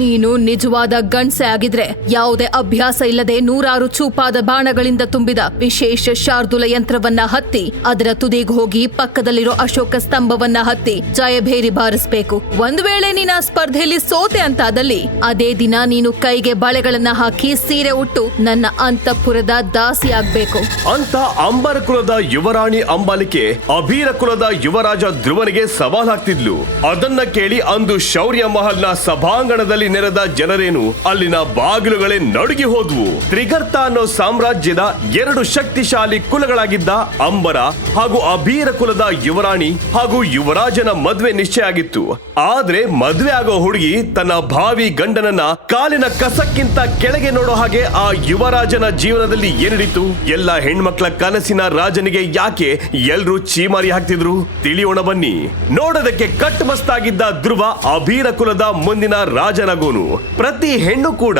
ನೀನು ನಿಜವಾದ ಗಂಡ್ಸೆ ಆಗಿದ್ರೆ ಯಾವುದೇ ಅಭ್ಯಾಸ ಇಲ್ಲದೆ 100 ಚೂಪಾದ ಬಾಣಗಳಿಂದ ತುಂಬಿದ ವಿಶೇಷ ಶಾರ್ದೂಲ ಯಂತ್ರವನ್ನ ಹತ್ತಿ ಅದರ ತುದಿಗೆ ಹೋಗಿ ಪಕ್ಕದಲ್ಲಿರೋ ಅಶೋಕ ಸ್ತಂಭವನ್ನ ಹತ್ತಿ ಜಯಭೇರಿ ಬಾರಿಸ್ಬೇಕು. ಒಂದ್ ವೇಳೆ ನೀನು ಆ ಸ್ಪರ್ಧೆಯಲ್ಲಿ ಸೋತೆ ಅಂತಾದಲ್ಲಿ ಅದೇ ದಿನ ನೀನು ಕೈಗೆ ಬಳೆಗಳನ್ನ ಹಾಕಿ ಸೀರೆ ಉಟ್ಟು ನನ್ನ ಅಂತಃಪುರದ ದಾಸಿ ಆಗ್ಬೇಕು ಅಂತ ಅಂಬರ ಕುಲದ ಯುವರಾಣಿ ಅಂಬಾಲಿಕೆ ಅಭೀರ ಕುಲದ ಯುವರಾಜ ಧ್ರುವನಿಗೆ ಸವಾಲ್ ಹಾಕ್ತಿದ್ಲು. ಅದನ್ನ ಕೇಳಿ ಅಂದು ಶೌರ್ಯ ಮಹಲ್ನ ಸಭಾಂಗಣದಲ್ಲಿ ನೆರೆದ ಜನರೇನು ಅಲ್ಲಿನ ಬಾಗಿಲುಗಳೇ ನಡುಗಿ ಹೋದ್ವು. ತ್ರಿಗರ್ತ ಅನ್ನೋ ಸಾಮ್ರಾಜ್ಯದ 2 ಶಕ್ತಿಶಾಲಿ ಕುಲಗಳಾಗಿದ್ದ ಅಂಬರ ಹಾಗೂ ಅಭೀರ ಕುಲದ ಯುವರಾಣಿ ಹಾಗೂ ಯುವರಾಜನ ಮದ್ವೆ ನಿಶ್ಚಯ ಆಗಿತ್ತು. ಆದ್ರೆ ಮದ್ವೆ ಆಗೋ ಹುಡುಗಿ ತನ್ನ ಭಾವಿ ಗಂಡನನ್ನ ಕಾಲಿನ ಕಸಕ್ಕಿಂತ ಕೆಳಗೆ ನೋಡೋ ಹಾಗೆ ಆ ಯುವರಾಜನ ಜೀವನದಲ್ಲಿ ಏನಿಡಿತು? ಎಲ್ಲ ಹೆಣ್ಮಕ್ಳ ಕನಸಿನ ರಾಜನಿಗೆ ಯಾಕೆ ಎಲ್ರೂ ಚೀಮಾರಿ ಹಾಕ್ತಿದ್ರು? ತಿಳಿಯೋಣ ಬನ್ನಿ. ನೋಡೋದಕ್ಕೆ ಕಟ್ಟುಮಸ್ತಾಗಿದ್ದ ಧ್ರುವ ಅಭೀರ ಕುಲದ ಮುಂದಿನ ರಾಜನಾಗೋನು. ಪ್ರತಿ ಹೆಣ್ಣು ಕೂಡ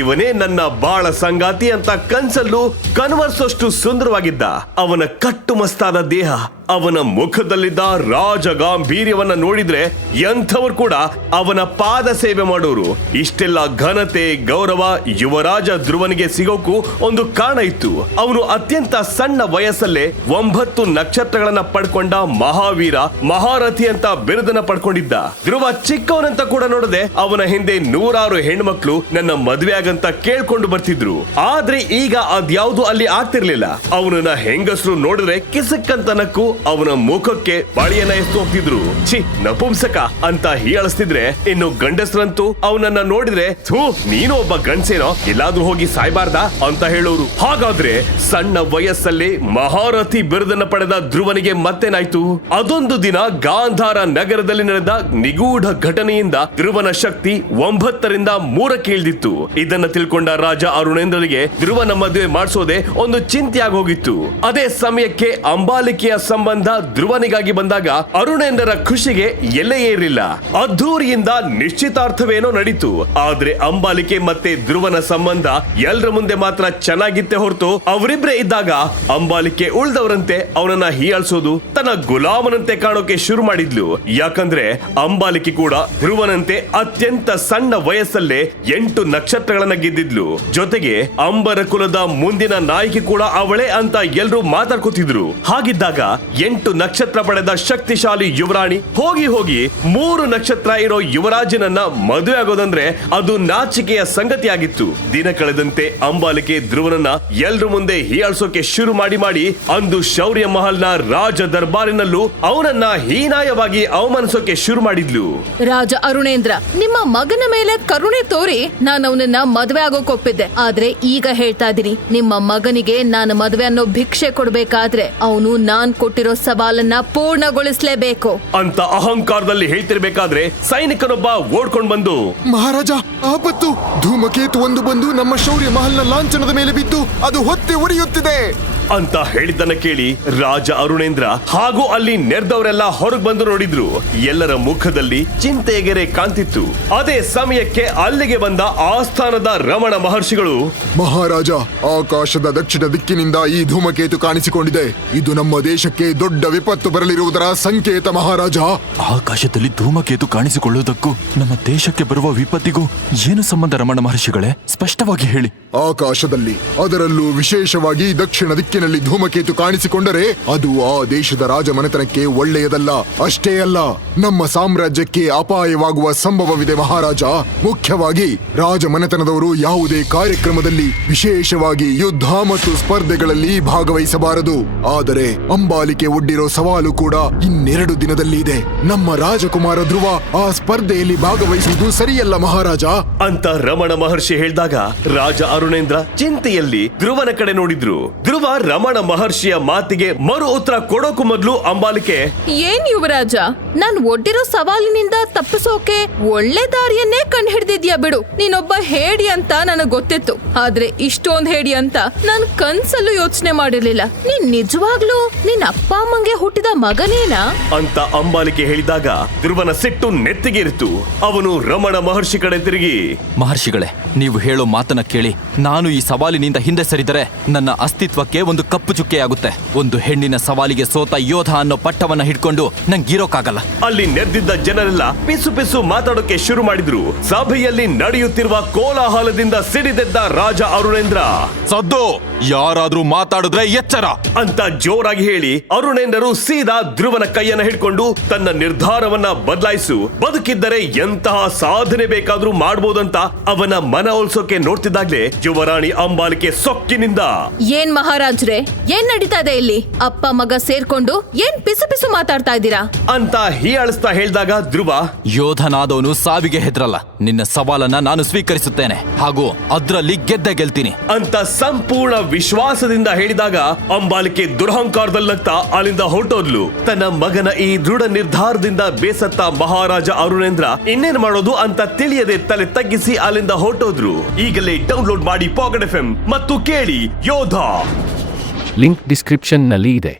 ಇವನೇ ನನ್ನ ಬಾಳ ಸಂಗಾತಿ ಅಂತ ಕನ್ಸಲ್ಲೂ ಕನ್ವರ್ಸೋಷ್ಟು ಸುಂದರವಾಗಿದ್ದ. ಅವನ ಕಟ್ಟುಮಸ್ತಾದ ದೇಹ, ಅವನ ಮುಖದಲ್ಲಿದ್ದ ರಾಜ ಗಾಂಭೀರ್ಯವನ್ನ ನೋಡಿದ್ರೆ ಎಂಥವ್ರು ಕೂಡ ಅವನ ಪಾದ ಸೇವೆ ಮಾಡೋರು. ಇಷ್ಟೆಲ್ಲ ಘನತೆ ಗೌರವ ಯುವರಾಜ ಧ್ರುವನಿಗೆ ಸಿಗೋಕು ಒಂದು ಕಾರಣ ಇತ್ತು. ಅವನು ಅತ್ಯಂತ ಸಣ್ಣ ವಯಸ್ಸಲ್ಲೇ 9 ನಕ್ಷತ್ರಗಳನ್ನ ಪಡ್ಕೊಂಡ ಮಹಾವೀರ ಮಹಾರಥಿ ಅಂತ ಬಿರುದನ್ನ ಪಡ್ಕೊಂಡಿದ್ದ. ಧ್ರುವ ಚಿಕ್ಕವನಂತ ಕೂಡ ನೋಡದೆ ಅವನ ಹಿಂದೆ 100 ಹೆಣ್ಮಕ್ಳು ನನ್ನ ಮದ್ವೆ ಆಗಂತ ಕೇಳ್ಕೊಂಡು ಬರ್ತಿದ್ರು. ಆದ್ರೆ ಈಗ ಅದ್ಯಾವುದು ಅಲ್ಲಿ ಆಗ್ತಿರ್ಲಿಲ್ಲ. ಅವನನ್ನ ಹೆಂಗಸರು ನೋಡಿದ್ರೆ ಕಿಸಕ್ಕಂತ ನಕ್ಕು ಅವನ ಮುಖಕ್ಕೆ ಬಳಿಯನ್ನ ಎಸ್ತು ಹೋಗ್ತಿದ್ರು. ಛಿ, ನಪುಂಸಕ ಅಂತ ಹೀಯಾಳಿಸ್ತಿದ್ರೆ, ಇನ್ನು ಗಂಡಸರಂತೂ ಅವನನ್ನ ನೋಡಿದ್ರೆ ಥೂ ನೀನು ಒಬ್ಬ ಗಂಡಸೇನೋ, ಎಲ್ಲಾದ್ರೂ ಹೋಗಿ ಸಾಯ್ಬಾರ್ದ ಅಂತ ಹೇಳೋರು. ಹಾಗಾದ್ರೆ ಸಣ್ಣ ವಯಸ್ಸಲ್ಲಿ ಮಹಾರಥಿ ಬಿರುದನ್ನ ಪಡೆದ ಧ್ರುವನಿಗೆ ಮತ್ತೇನಾಯ್ತು? ಅದೊಂದು ದಿನ ಗಾಂಧಾರ ನಗರದಲ್ಲಿ ನಡೆದ ನಿಗೂಢ ಘಟನೆಯಿಂದ ಧ್ರುವನ ಶಕ್ತಿ 9ರಿಂದ 3ಕ್ಕೆ ಇಳಿದಿತ್ತು. ಇದನ್ನ ತಿಳ್ಕೊಂಡ ರಾಜ ಅರುಣೇಂದ್ರನಿಗೆ ಧ್ರುವನ ಮದುವೆ ಮಾಡಿಸೋದೆ ಒಂದು ಚಿಂತೆಯಾಗಿ ಹೋಗಿತ್ತು. ಅದೇ ಸಮಯಕ್ಕೆ ಅಂಬಾಲಿಕೆಯ ಸಂಬಂಧ ಧ್ರುವನಿಗಾಗಿ ಬಂದಾಗ ಅರುಣೇಂದ್ರರ ಖುಷಿಗೆ ಎಲ್ಲೆಯೇ ಇರಲಿಲ್ಲ. ಅದ್ಧೂರಿಯಿಂದ ನಿಶ್ಚಿತಾರ್ಥವೇನೋ ನಡೀತು. ಆದ್ರೆ ಅಂಬಾಲಿಕೆ ಮತ್ತೆ ಧ್ರುವನ ಸಂಬಂಧ ಎಲ್ಲರ ಮುಂದೆ ಮಾತ್ರ ಚೆನ್ನಾಗಿತ್ತೆ ಹೊರತು, ಅವರಿಬ್ರೆ ಇದ್ದಾಗ ಅಂಬಾಲಿಕೆ ಉಳ್ದವರಂತೆ ಅವನನ್ನ ಹೀಯಾಳಿಸೋದು, ತನ್ನ ಗುಲಾಮನಂತೆ ಕಾಣೋಕೆ ಶುರು ಮಾಡಿದ್ಲು. ಯಾಕಂದ್ರೆ ಅಂಬಾಲಿಕೆ ಕೂಡ ಧ್ರುವನಂತೆ ಅತ್ಯಂತ ಸಣ್ಣ ವಯಸ್ಸಲ್ಲೇ 8 ನಕ್ಷತ್ರಗಳನ್ನ ಗೆದ್ದಿದ್ಲು. ಜೊತೆಗೆ ಅಂಬರ ಕುಲದ ಮುಂದಿನ ನಾಯಕಿ ಕೂಡ ಅವಳೇ ಅಂತ ಎಲ್ರೂ ಮಾತಾಡ್ಕೋತಿದ್ರು. ಹಾಗಿದ್ದಾಗ 8 ನಕ್ಷತ್ರ ಪಡೆದ ಶಕ್ತಿಶಾಲಿ ಯುವರಾಣಿ ಹೋಗಿ 3 ನಕ್ಷತ್ರ ಇರೋ ಯುವರಾಜನನ್ನ ಮದುವೆ ಆಗೋದಂದ್ರೆ ಅದು ನಾಚಿಕೆಯ ಸಂಗತಿಯಾಗಿತ್ತು. ದಿನ ಕಳೆದಂತೆ ಅಂಬಾಲಿಕೆ ಧ್ರುವನನ್ನ ಎಲ್ರ ಮುಂದೆ ಹೀಯಾಳ್ಸೋಕೆ ಶುರು ಮಾಡಿ ಅಂದು ಶೌರ್ಯ ಮಹಲ್ನ ರಾಜ ದರ್ಬಾರಿನಲ್ಲೂ ಅವನನ್ನ ಹೀನಾಯವಾಗಿ ಅವಮಾನಿಸೋಕೆ ಶುರು ಮಾಡಿದ್ಲು. ರಾಜ ಅರುಣೇಂದ್ರ, ನಿಮ್ಮ ಮಗನ ಮೇಲೆ ಕರುಣೆ ತೋರಿ ನಾನು ಅವನನ್ನ ಮದ್ವೆ ಆಗೋಕ್ ಒಪ್ಪಿದ್ದೆ. ಆದ್ರೆ ಈಗ ಹೇಳ್ತಾ ಇದೀನಿ, ನಿಮ್ಮ ಮಗನಿಗೆ ನಾನು ಮದ್ವೆ ಅನ್ನೋ ಭಿಕ್ಷೆ ಕೊಡ್ಬೇಕಾದ್ರೆ ಅವನು ನಾನ್ ಕೊಟ್ಟಿರೋ ಸವಾಲನ್ನ ಪೂರ್ಣಗೊಳಿಸ್ಲೇಬೇಕು ಅಂತ ಅಹಂಕಾರದಲ್ಲಿ ಹೇಳ್ತಿರ್ಬೇಕಾದ್ರೆ ಸೈನಿಕನೊಬ್ಬ ಓಡ್ಕೊಂಡ್ ಬಂದು, ಮಹಾರಾಜ ಆಪತ್ತು! ಧೂಮಕೇತು ಒಂದು ಬಂದು ನಮ್ಮ ಶೌರ್ಯ ಮಹಲ್ನ ಲಾಂಛನದ ಮೇಲೆ ಬಿದ್ದು ಅದು ಹೊತ್ತಿ ಉರಿಯುತ್ತಿದೆ ಅಂತ ಹೇಳಿದ್ದನ್ನ ಕೇಳಿ ರಾಜ ಅರುಣೇಂದ್ರ ಹಾಗೂ ಅಲ್ಲಿ ನೆರೆದವರೆಲ್ಲ ಹೊರಗೆ ಬಂದು ನೋಡಿದ್ರು. ಎಲ್ಲರ ಮುಖದಲ್ಲಿ ಚಿಂತೆಗೆರೆ ಕಾಂತಿತ್ತು. ಅದೇ ಸಮಯಕ್ಕೆ ಅಲ್ಲಿಗೆ ಬಂದ ಆಸ್ಥಾನದ ರಮಣ ಮಹರ್ಷಿಗಳು, ಮಹಾರಾಜ, ಆಕಾಶದ ದಕ್ಷಿಣ ದಿಕ್ಕಿನಿಂದ ಈ ಧೂಮಕೇತು ಕಾಣಿಸಿಕೊಂಡಿದೆ. ಇದು ನಮ್ಮ ದೇಶಕ್ಕೆ ದೊಡ್ಡ ವಿಪತ್ತು ಬರಲಿರುವುದರ ಸಂಕೇತ ಮಹಾರಾಜ. ಆಕಾಶದಲ್ಲಿ ಧೂಮಕೇತು ಕಾಣಿಸಿಕೊಳ್ಳುವುದಕ್ಕೂ ನಮ್ಮ ದೇಶಕ್ಕೆ ಬರುವ ವಿಪತ್ತಿಗೂ ಏನು ಸಂಬಂಧ ರಮಣ ಮಹರ್ಷಿಗಳೇ? ಸ್ಪಷ್ಟವಾಗಿ ಹೇಳಿ. ಆಕಾಶದಲ್ಲಿ, ಅದರಲ್ಲೂ ವಿಶೇಷವಾಗಿ ದಕ್ಷಿಣ ದಿಕ್ಕಿನಲ್ಲಿ ಧೂಮಕೇತು ಕಾಣಿಸಿಕೊಂಡರೆ ಅದು ಆ ದೇಶದ ರಾಜಮನೆತನಕ್ಕೆ ಒಳ್ಳೆಯದಲ್ಲ. ಅಷ್ಟೇ ಅಲ್ಲ, ನಮ್ಮ ಸಾಮ್ರಾಜ್ಯಕ್ಕೆ ಅಪಾಯವಾಗುವ ಸಂಭವವಿದೆ ಮಹಾರಾಜ. ಮುಖ್ಯವಾಗಿ ರಾಜಮನೆತನದವರು ಯಾವುದೇ ಕಾರ್ಯಕ್ರಮದಲ್ಲಿ, ವಿಶೇಷವಾಗಿ ಯುದ್ಧ ಮತ್ತು ಸ್ಪರ್ಧೆಗಳಲ್ಲಿ ಭಾಗವಹಿಸಬಾರದು. ಆದರೆ ಅಂಬಾಲಿಕೆ ಒಡ್ಡಿರೋ ಸವಾಲು ಕೂಡ ಇನ್ನೆರಡು ದಿನದಲ್ಲಿ ಇದೆ. ನಮ್ಮ ರಾಜಕುಮಾರ ಧ್ರುವ ಆ ಸ್ಪರ್ಧೆಯಲ್ಲಿ ಭಾಗವಹಿಸುವುದು ಸರಿಯಲ್ಲ ಮಹಾರಾಜ ಅಂತ ರಮಣ ಮಹರ್ಷಿ ಹೇಳಿದಾಗ ರಾಜ ಅರುಣೇಂದ್ರ ಚಿಂತೆಯಲ್ಲಿ ಧ್ರುವನ ಕಡೆ ನೋಡಿದ್ರು. ಧ್ರುವ ರಮಣ ಮಹರ್ಷಿಯ ಮಾತಿಗೆ ಮರು ಉತ್ತರ ಕೊಡೋಕು ಮೊದಲು ಅಂಬಾಲಿಕೆ, ಏನ್ ಯುವರಾಜ, ನಾನ್ ಒಡ್ಡಿರೋ ಸವಾಲಿನಿಂದ ತಪ್ಪಿಸೋಕೆ ಒಳ್ಳೆ ದಾರಿಯನ್ನೇ ಕಂಡು ಹಿಡ್ದಿದ್ಯಾ ಬಿಡು. ನೀನೊಬ್ಬ ಹೇಡಿ ಅಂತ ನನಗ್ ಗೊತ್ತಿತ್ತು, ಆದ್ರೆ ಇಷ್ಟೊಂದ್ ಹೇಡಿ ಅಂತ ನಾನ್ ಕನ್ಸಲ್ಲೂ ಯೋಚನೆ ಮಾಡಿರ್ಲಿಲ್ಲ. ನೀನ್ ನಿಜವಾಗ್ಲೂ ನಿನ್ ಅಪ್ಪ ಅಮ್ಮಂಗೆ ಹುಟ್ಟಿದ ಮಗನೇನಾ ಅಂತ ಅಂಬಾಲಿಕೆ ಹೇಳಿದಾಗ ಧ್ರುವನ ಸಿಟ್ಟು ನೆತ್ತಿಗೇರಿತು. ಅವನು ರಮಣ ಮಹರ್ಷಿ ಕಡೆ ತಿರುಗಿ, ಮಹರ್ಷಿಗಳೇ, ನೀವು ಹೇಳೋ ಮಾತನ್ನ ಕೇಳಿ ನಾನು ಈ ಸವಾಲಿನಿಂದ ಹಿಂದೆ ಸರಿದರೆ ನನ್ನ ಅಸ್ತಿತ್ವಕ್ಕೆ ಒಂದು ಕಪ್ಪು ಚುಕ್ಕೆಯಾಗುತ್ತೆ. ಒಂದು ಹೆಣ್ಣಿನ ಸವಾಲಿಗೆ ಸೋತ ಯೋಧ ಅನ್ನೋ ಪಟ್ಟವನ್ನ ಹಿಡ್ಕೊಂಡು ನಂಗಿರೋಕ್ಕಾಗಲ್ಲ. ಅಲ್ಲಿ ನೆರೆದಿದ್ದ ಜನರೆಲ್ಲ ಪಿಸು ಪಿಸು ಮಾತಾಡೋಕೆ ಶುರು ಮಾಡಿದ್ರು. ಸಭೆಯಲ್ಲಿ ನಡೆಯುತ್ತಿರುವ ಕೋಲಾಹಲದಿಂದ ಸಿಡಿದೆದ್ದ ರಾಜ ಅರುಣೇಂದ್ರ ಸದ್ದು, ಯಾರಾದ್ರೂ ಮಾತಾಡಿದ್ರೆ ಎಚ್ಚರ ಅಂತ ಜೋರಾಗಿ ಹೇಳಿ ಅರುಣೇಂದ್ರರು ಸೀದಾ ಧ್ರುವನ ಕೈಯನ್ನ ಹಿಡ್ಕೊಂಡು ತನ್ನ ನಿರ್ಧಾರವನ್ನ ಬದಲಾಯಿಸು, ಬದುಕಿದ್ದರೆ ಎಂತಹ ಸಾಧನೆ ಬೇಕಾದ್ರೂ ಮಾಡಬಹುದಂತ ಅವನ ಮನವೊಲಿಸೋಕೆ ನೋಡ್ತಿದ್ದಾಗ್ಲೇ ಯುವರಾಣಿ ಅಂಬಾಲಿಕೆ ಸೊಕ್ಕಿನಿಂದ ಏನ್ ಮಹಾರಾಜ್ರೆ, ಏನ್ ನಡೀತಾ ಇದೆ ಇಲ್ಲಿ? ಅಪ್ಪ ಮಗ ಸೇರ್ಕೊಂಡು ಏನ್ ಪಿಸು ಪಿಸು ಮಾತಾಡ್ತಾ ಇದ್ದೀರಾ ಅಂತ ಹೀಯಾಳಿಸ್ತಾ ಹೇಳಿದಾಗ ಧ್ರುವ, ಯೋಧನಾದವನು ಸಾವಿಗೆ ಹೆದ್ರಲ್ಲ. ನಿನ್ನ ಸವಾಲನ್ನ ನಾನು ಸ್ವೀಕರಿಸುತ್ತೇನೆ, ಹಾಗೂ ಅದ್ರಲ್ಲಿ ಗೆಲ್ತೀನಿ ಅಂತ ಸಂಪೂರ್ಣ ವಿಶ್ವಾಸದಿಂದ ಹೇಳಿದಾಗ ಅಂಬಾಲಿಕೆ ದುರಹಂಕಾರದಲ್ಲಂತಾ ಅಲ್ಲಿಂದ ಹೊರಟೋದ್ಲು. ತನ್ನ ಮಗನ ಈ ದೃಢ ನಿರ್ಧಾರದಿಂದ ಬೇಸತ್ತ ಮಹಾರಾಜ ಅರುಣೇಂದ್ರ ಇನ್ನೇನ್ ಮಾಡೋದು ಅಂತ ತಿಳಿಯದೆ ತಲೆ ತಗ್ಗಿಸಿ ಅಲ್ಲಿಂದ ಹೊರಟೋದ್ರು. ಈಗಲೇ ಡೌನ್ಲೋಡ್ ಮಾಡಿ ಪಾಕೆಟ್ FM ಮತ್ತು ಕೇಳಿ ಯೋಧ. ಲಿಂಕ್ ಡಿಸ್ಕ್ರಿಪ್ಷನ್ ನಲ್ಲಿ ಇದೆ.